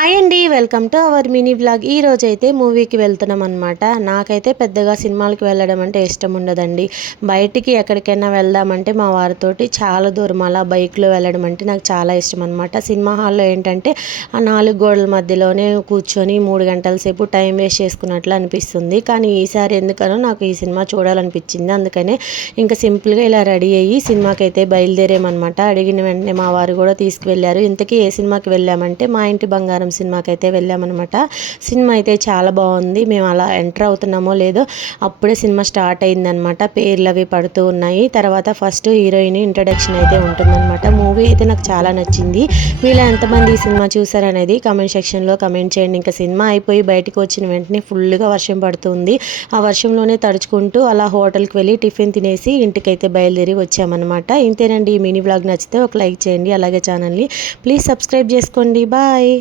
Hi అండి, welcome to our mini vlog. ఈ రోజు అయితే మూవీకి వెళ్తున్నాం అనమాట. నాకైతే పెద్దగా సినిమాలకు వెళ్ళడం అంటే ఇష్టం ఉండదండి. బయటికి ఎక్కడికైనా వెళ్దామంటే మా వారితోటి చాలా దూరం అలా బైక్లో వెళ్ళడం అంటే నాకు చాలా ఇష్టం అనమాట. సినిమా హాల్లో ఏంటంటే ఆ 4 గోడల మధ్యలోనే కూర్చొని 3 గంటల సేపు టైం వేస్ట్ చేసుకున్నట్లు అనిపిస్తుంది. కానీ ఈసారి ఎందుకనో నాకు ఈ సినిమా చూడాలనిపించింది. అందుకనే ఇంకా సింపుల్గా ఇలా రెడీ అయ్యి సినిమాకి అయితే బయలుదేరామన్నమాట. అడిగిన వెంటనే మా వారు కూడా తీసుకువెళ్ళారు. ఇంతకీ ఏ సినిమాకి వెళ్ళామంటే మా ఇంటి బంగారం సినిమాకి అయితే వెళ్ళామన్నమాట. సినిమా అయితే చాలా బాగుంది. మేము అలా ఎంటర్ అవుతున్నామో లేదో అప్పుడే సినిమా స్టార్ట్ అయిందనమాట. పేర్లు అవి పడుతూ ఉన్నాయి. తర్వాత ఫస్ట్ హీరోయిన్ ఇంట్రడక్షన్ అయితే ఉంటుందన్నమాట. మూవీ అయితే నాకు చాలా నచ్చింది. మీలో ఎంతమంది ఈ సినిమా చూసారనేది కమెంట్ సెక్షన్లో కమెంట్ చేయండి. ఇంకా సినిమా అయిపోయి బయటకు వచ్చిన వెంటనే ఫుల్గా వర్షం పడుతుంది. ఆ వర్షంలోనే తడుచుకుంటూ అలా హోటల్కి వెళ్ళి టిఫిన్ తినేసి ఇంటికైతే బయలుదేరి వచ్చామన్నమాట. ఇంతేనండి. ఈ మినీ వ్లాగ్ నచ్చితే ఒక లైక్ చేయండి. అలాగే ఛానల్ని ప్లీజ్ సబ్స్క్రైబ్ చేసుకోండి. బాయ్.